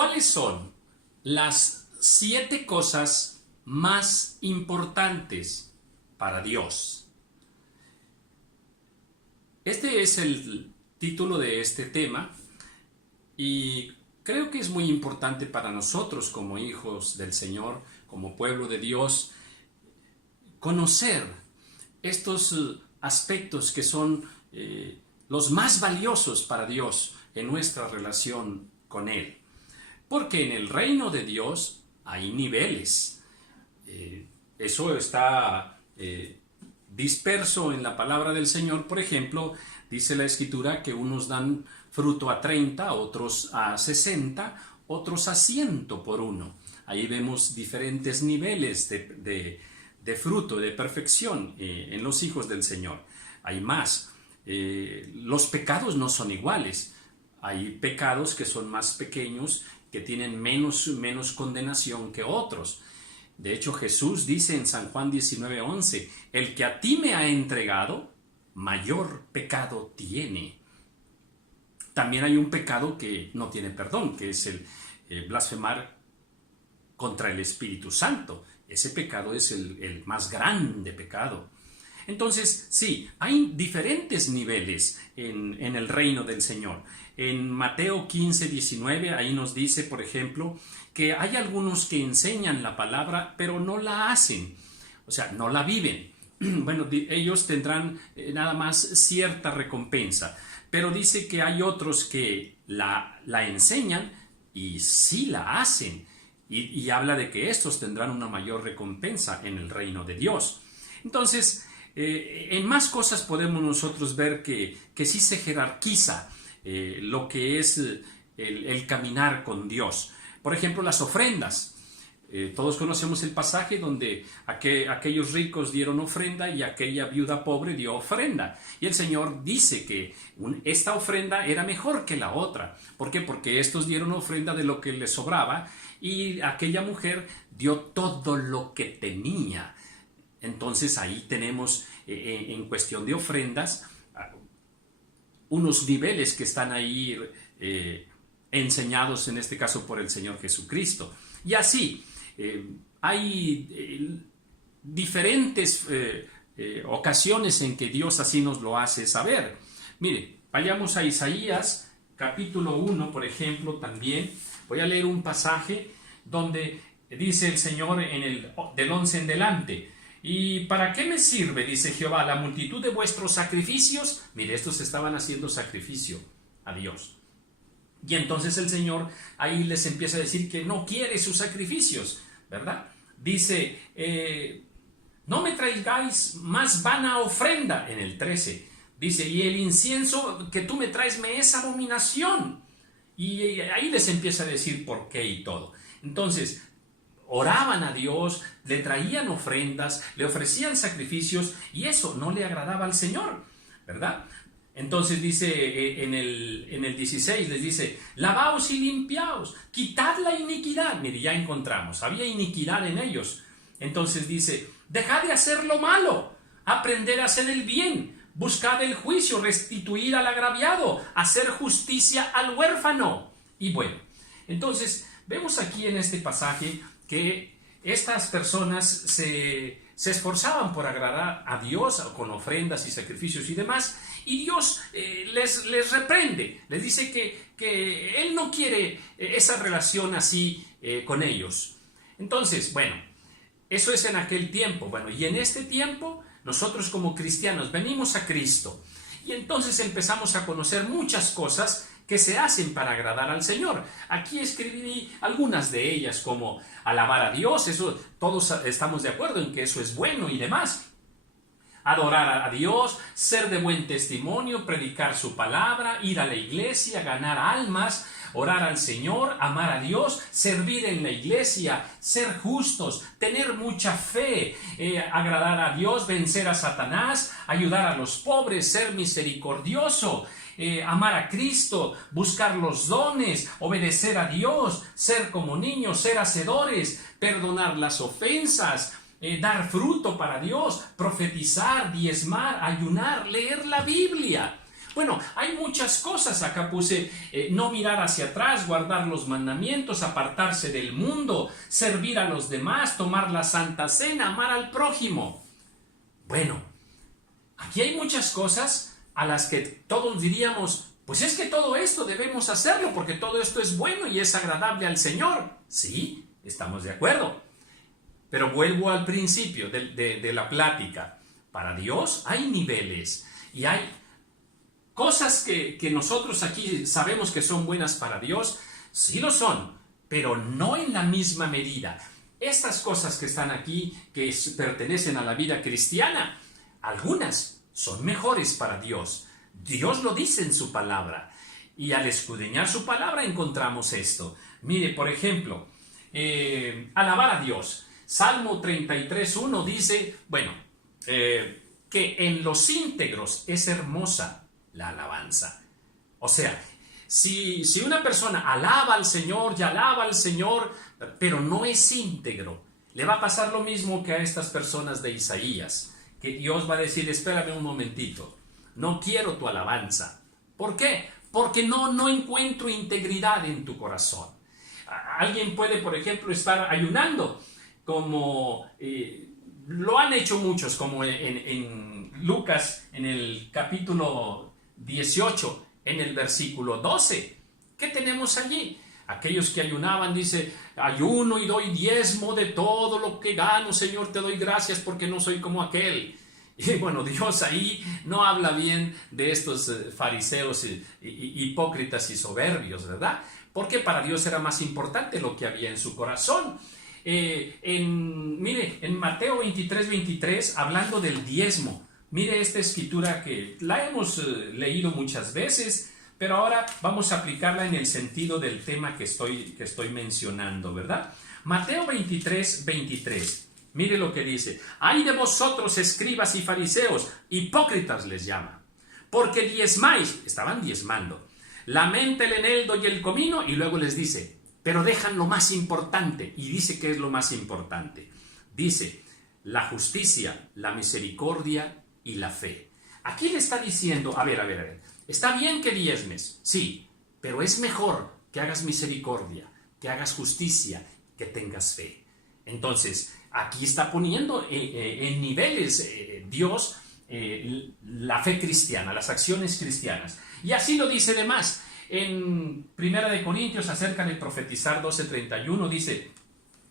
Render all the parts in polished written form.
¿Cuáles son las 7 cosas más importantes para Dios? Este es el título de este tema y creo que es muy importante para nosotros como hijos del Señor, como pueblo de Dios, conocer estos aspectos que son los más valiosos para Dios en nuestra relación con Él. Porque en el reino de Dios hay niveles. Eso está disperso en la palabra del Señor. Por ejemplo, dice la Escritura que unos dan fruto a 30, otros a 60, otros a 100 por uno. Ahí vemos diferentes niveles de fruto, de perfección en los hijos del Señor. Hay más. Los pecados no son iguales. Hay pecados que son más pequeños, que tienen menos condenación que otros. De hecho, Jesús dice en San Juan 19:11, el que a ti me ha entregado, mayor pecado tiene. También hay un pecado que no tiene perdón, que es el blasfemar contra el Espíritu Santo. Ese pecado es el más grande pecado. Entonces, sí, hay diferentes niveles en el reino del Señor. En Mateo 15:19, ahí nos dice, por ejemplo, que hay algunos que enseñan la palabra, pero no la hacen, o sea, no la viven. Bueno, ellos tendrán nada más cierta recompensa, pero dice que hay otros que la enseñan y sí la hacen, y habla de que estos tendrán una mayor recompensa en el reino de Dios. Entonces, en más cosas podemos nosotros ver que sí se jerarquiza lo que es el caminar con Dios. Por ejemplo, las ofrendas. Todos conocemos el pasaje donde aquellos ricos dieron ofrenda y aquella viuda pobre dio ofrenda. Y el Señor dice que esta ofrenda era mejor que la otra. ¿Por qué? Porque estos dieron ofrenda de lo que les sobraba y aquella mujer dio todo lo que tenía. Entonces ahí tenemos en cuestión de ofrendas unos niveles que están ahí enseñados en este caso por el Señor Jesucristo. Y así hay diferentes ocasiones en que Dios así nos lo hace saber. Mire, vayamos a Isaías capítulo 1, por ejemplo, también. Voy a leer un pasaje donde dice el Señor del 11 en delante. ¿Y para qué me sirve, dice Jehová, la multitud de vuestros sacrificios? Mire, estos estaban haciendo sacrificio a Dios. Y entonces el Señor ahí les empieza a decir que no quiere sus sacrificios, ¿verdad? Dice, no me traigáis más vana ofrenda, en el 13. Dice, y el incienso que tú me traes me es abominación. Y ahí les empieza a decir por qué y todo. Entonces, oraban a Dios, le traían ofrendas, le ofrecían sacrificios y eso no le agradaba al Señor, ¿verdad? Entonces dice en el 16, les dice, lavaos y limpiaos, quitad la iniquidad. Mire, ya encontramos, había iniquidad en ellos. Entonces dice, dejad de hacer lo malo, aprender a hacer el bien, buscad el juicio, restituir al agraviado, hacer justicia al huérfano. Y bueno, entonces vemos aquí en este pasaje que estas personas se esforzaban por agradar a Dios con ofrendas y sacrificios y demás, y Dios les reprende, les dice que Él no quiere esa relación así con ellos. Entonces, bueno, eso es en aquel tiempo. Bueno, y en este tiempo nosotros como cristianos venimos a Cristo y entonces empezamos a conocer muchas cosas que se hacen para agradar al Señor. Aquí escribí algunas de ellas, como alabar a Dios, eso todos estamos de acuerdo en que eso es bueno y demás. Adorar a Dios, ser de buen testimonio, predicar su palabra, ir a la iglesia, ganar almas, orar al Señor, amar a Dios, servir en la iglesia, ser justos, tener mucha fe, agradar a Dios, vencer a Satanás, ayudar a los pobres, ser misericordioso, amar a Cristo, buscar los dones, obedecer a Dios, ser como niños, ser hacedores, perdonar las ofensas, dar fruto para Dios, profetizar, diezmar, ayunar, leer la Biblia. Bueno, hay muchas cosas. Acá puse no mirar hacia atrás, guardar los mandamientos, apartarse del mundo, servir a los demás, tomar la Santa Cena, amar al prójimo. Bueno, aquí hay muchas cosas a las que todos diríamos, pues es que todo esto debemos hacerlo porque todo esto es bueno y es agradable al Señor. Sí, estamos de acuerdo. Pero vuelvo al principio de la plática. Para Dios hay niveles y hay cosas que nosotros aquí sabemos que son buenas para Dios. Sí lo son, pero no en la misma medida. Estas cosas que están aquí, que pertenecen a la vida cristiana, algunas son mejores para Dios. Dios lo dice en su palabra. Y al escudriñar su palabra encontramos esto. Mire, por ejemplo, alabar a Dios. Salmo 33:1 dice, bueno, que en los íntegros es hermosa la alabanza. O sea, si una persona alaba al Señor y alaba al Señor, pero no es íntegro, le va a pasar lo mismo que a estas personas de Isaías, que Dios va a decir, espérame un momentito, no quiero tu alabanza. ¿Por qué? Porque no encuentro integridad en tu corazón. Alguien puede, por ejemplo, estar ayunando, como lo han hecho muchos, como en Lucas, en el capítulo 18, en el versículo 12. ¿Qué tenemos allí? Aquellos que ayunaban, dice, ayuno y doy diezmo de todo lo que gano, Señor, te doy gracias porque no soy como aquel. Y bueno, Dios ahí no habla bien de estos fariseos hipócritas y soberbios, ¿verdad? Porque para Dios era más importante lo que había en su corazón. Mire, en Mateo 23:23, hablando del diezmo, mire esta escritura que la hemos leído muchas veces, pero ahora vamos a aplicarla en el sentido del tema que estoy mencionando, ¿verdad? Mateo 23:23. Mire lo que dice. Ay de vosotros, escribas y fariseos, hipócritas les llama, porque diezmáis, estaban diezmando, la menta, el eneldo y el comino, y luego les dice, pero dejan lo más importante, y dice que es lo más importante. Dice, la justicia, la misericordia y la fe. Aquí le está diciendo, a ver, está bien que diezmes, sí, pero es mejor que hagas misericordia, que hagas justicia, que tengas fe. Entonces, aquí está poniendo en niveles Dios la fe cristiana, las acciones cristianas. Y así lo dice además. En Primera de Corintios, acerca del profetizar 12:31, dice,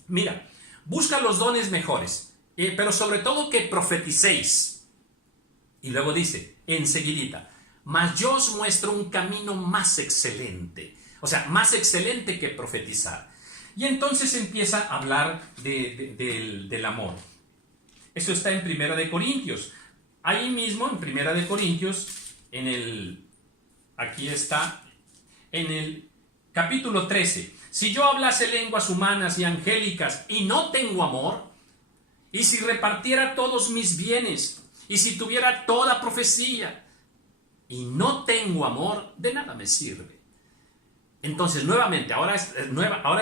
mira, busca los dones mejores, pero sobre todo que profeticéis. Y luego dice, enseguidita, mas yo os muestro un camino más excelente. O sea, más excelente que profetizar. Y entonces empieza a hablar del amor. Eso está en Primera de Corintios. Ahí mismo, en Primera de Corintios, aquí está, en el capítulo 13. Si yo hablase lenguas humanas y angélicas y no tengo amor, y si repartiera todos mis bienes, y si tuviera toda profecía, y no tengo amor, de nada me sirve. Entonces, nuevamente, ahora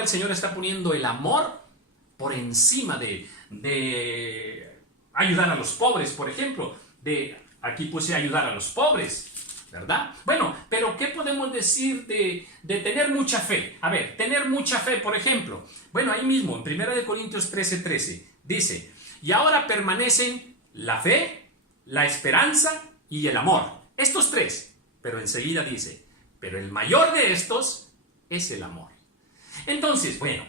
el Señor está poniendo el amor por encima de ayudar a los pobres, por ejemplo. Aquí puse ayudar a los pobres, ¿verdad? Bueno, pero ¿qué podemos decir de tener mucha fe? A ver, tener mucha fe, por ejemplo. Bueno, ahí mismo, en 1 Corintios 13:13, dice, y ahora permanecen la fe, la esperanza y el amor. Estos tres. Pero enseguida dice, pero el mayor de estos es el amor. Entonces, bueno,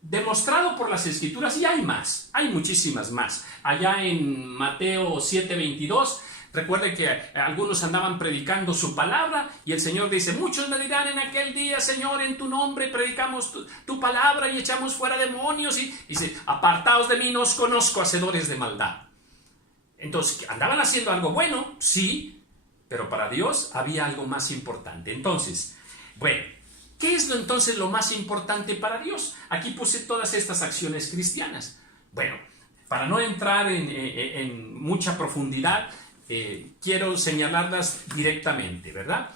demostrado por las Escrituras, y hay más, hay muchísimas más. Allá en Mateo 7:22, recuerde que algunos andaban predicando su palabra y el Señor dice, muchos me dirán en aquel día, Señor, en tu nombre predicamos tu palabra y echamos fuera demonios. Y dice, apartaos de mí, no os conozco, hacedores de maldad. Entonces, ¿andaban haciendo algo bueno? Sí, pero para Dios había algo más importante. Entonces, bueno, ¿qué es entonces lo más importante para Dios? Aquí puse todas estas acciones cristianas. Bueno, para no entrar en mucha profundidad, quiero señalarlas directamente, ¿verdad?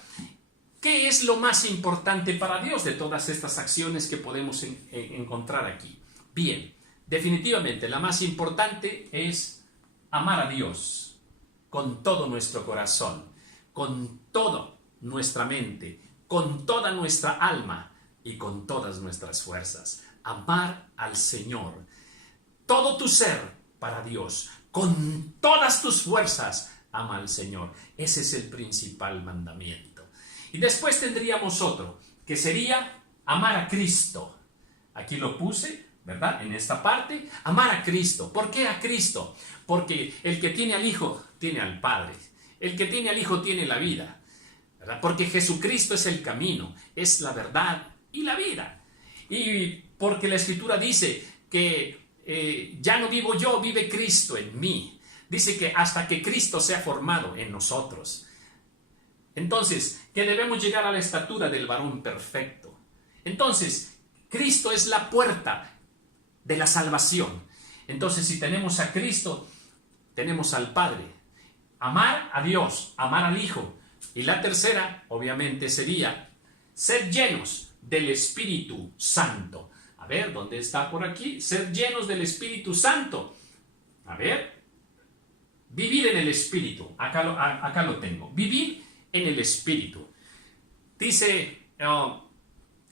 ¿Qué es lo más importante para Dios de todas estas acciones que podemos encontrar aquí? Bien, definitivamente la más importante es amar a Dios con todo nuestro corazón, con toda nuestra mente, con toda nuestra alma y con todas nuestras fuerzas. Amar al Señor, todo tu ser para Dios, con todas tus fuerzas, ama al Señor. Ese es el principal mandamiento. Y después tendríamos otro, que sería amar a Cristo. Aquí lo puse, ¿verdad? En esta parte, amar a Cristo. ¿Por qué a Cristo? Porque el que tiene al Hijo, tiene al Padre. El que tiene al Hijo, tiene la vida, ¿verdad? Porque Jesucristo es el camino, es la verdad y la vida. Y porque la Escritura dice que ya no vivo yo, vive Cristo en mí. Dice que hasta que Cristo sea formado en nosotros. Entonces, que debemos llegar a la estatura del varón perfecto. Entonces, Cristo es la puerta de la salvación. Entonces, si tenemos a Cristo, tenemos al Padre. Amar a Dios, amar al Hijo. Y la tercera, obviamente, sería ser llenos del Espíritu Santo. A ver, ¿dónde está por aquí? Ser llenos del Espíritu Santo. A ver. Vivir en el Espíritu. Acá lo tengo. Vivir en el Espíritu. Dice,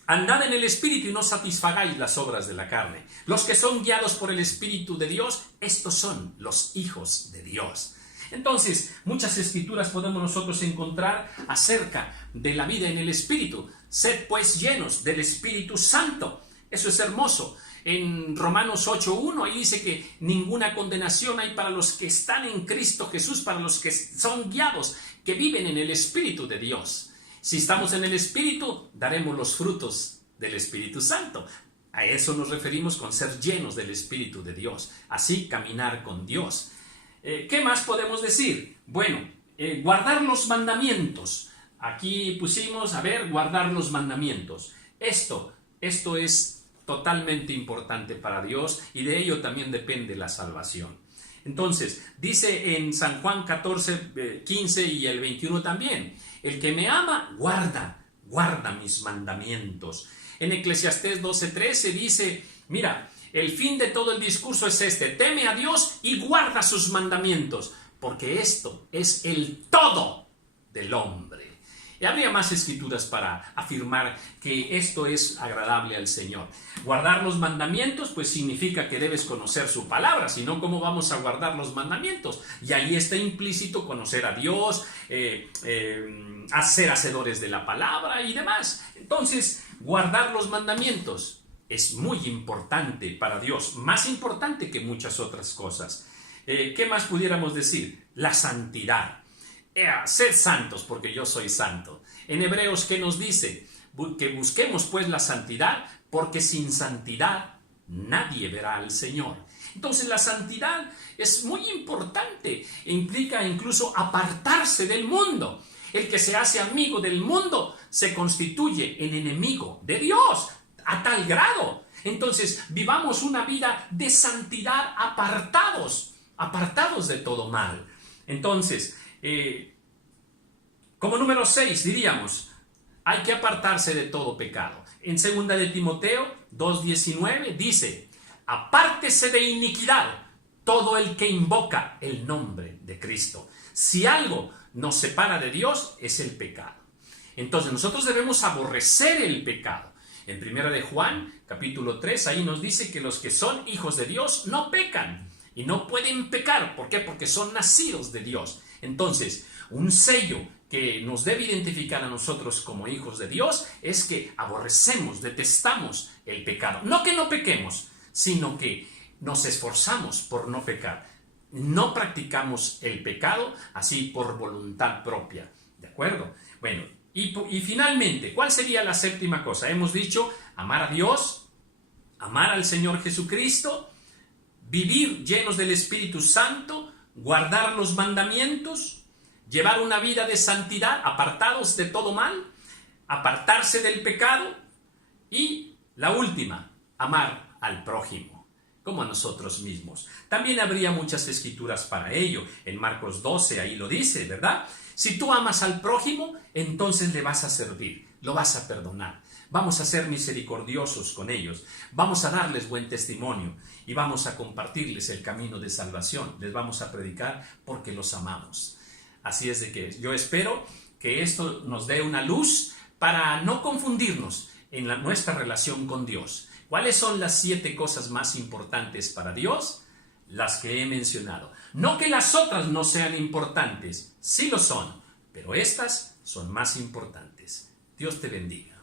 andad en el Espíritu y no satisfagáis las obras de la carne. Los que son guiados por el Espíritu de Dios, estos son los hijos de Dios. Entonces, muchas escrituras podemos nosotros encontrar acerca de la vida en el Espíritu. Sed pues llenos del Espíritu Santo. Eso es hermoso. En Romanos 8:1 ahí dice que ninguna condenación hay para los que están en Cristo Jesús, para los que son guiados, que viven en el Espíritu de Dios. Si estamos en el Espíritu, daremos los frutos del Espíritu Santo. A eso nos referimos con ser llenos del Espíritu de Dios. Así caminar con Dios. ¿Qué más podemos decir? Bueno, guardar los mandamientos. Aquí pusimos, a ver, guardar los mandamientos. Esto es totalmente importante para Dios y de ello también depende la salvación. Entonces, dice en San Juan 14, 15 y el 21 también, el que me ama, guarda mis mandamientos. En Eclesiastés 12:13 dice, mira, el fin de todo el discurso es este, teme a Dios y guarda sus mandamientos, porque esto es el todo del hombre. Y habría más escrituras para afirmar que esto es agradable al Señor. Guardar los mandamientos, pues significa que debes conocer su palabra, si no, ¿cómo vamos a guardar los mandamientos? Y ahí está implícito conocer a Dios, ser hacedores de la palabra y demás. Entonces, guardar los mandamientos es muy importante para Dios, más importante que muchas otras cosas. ¿Qué más pudiéramos decir? La santidad. Sed santos porque yo soy santo. En Hebreos, ¿qué nos dice? Que busquemos pues la santidad, porque sin santidad nadie verá al Señor. Entonces la santidad es muy importante e implica incluso apartarse del mundo. El que se hace amigo del mundo se constituye en enemigo de Dios, a tal grado. Entonces vivamos una vida de santidad apartados de todo mal. Entonces, como número 6 diríamos, hay que apartarse de todo pecado. En 2 de Timoteo 2:19 dice, apártese de iniquidad todo el que invoca el nombre de Cristo. Si algo nos separa de Dios, es el pecado. Entonces nosotros debemos aborrecer el pecado. En 1 de Juan, capítulo 3, ahí nos dice que los que son hijos de Dios no pecan y no pueden pecar. ¿Por qué? Porque son nacidos de Dios. Entonces, un sello que nos debe identificar a nosotros como hijos de Dios es que aborrecemos, detestamos el pecado. No que no pequemos, sino que nos esforzamos por no pecar. No practicamos el pecado así por voluntad propia. ¿De acuerdo? Bueno, y finalmente, ¿cuál sería la séptima cosa? Hemos dicho amar a Dios, amar al Señor Jesucristo, vivir llenos del Espíritu Santo, guardar los mandamientos, llevar una vida de santidad, apartados de todo mal, apartarse del pecado y la última, amar al prójimo, como a nosotros mismos. También habría muchas escrituras para ello. En Marcos 12 ahí lo dice, ¿verdad? Si tú amas al prójimo, entonces le vas a servir, lo vas a perdonar. Vamos a ser misericordiosos con ellos, vamos a darles buen testimonio y vamos a compartirles el camino de salvación. Les vamos a predicar porque los amamos. Así es de que yo espero que esto nos dé una luz para no confundirnos en nuestra relación con Dios. ¿Cuáles son las 7 cosas más importantes para Dios? Las que he mencionado. No que las otras no sean importantes, sí lo son, pero estas son más importantes. Dios te bendiga.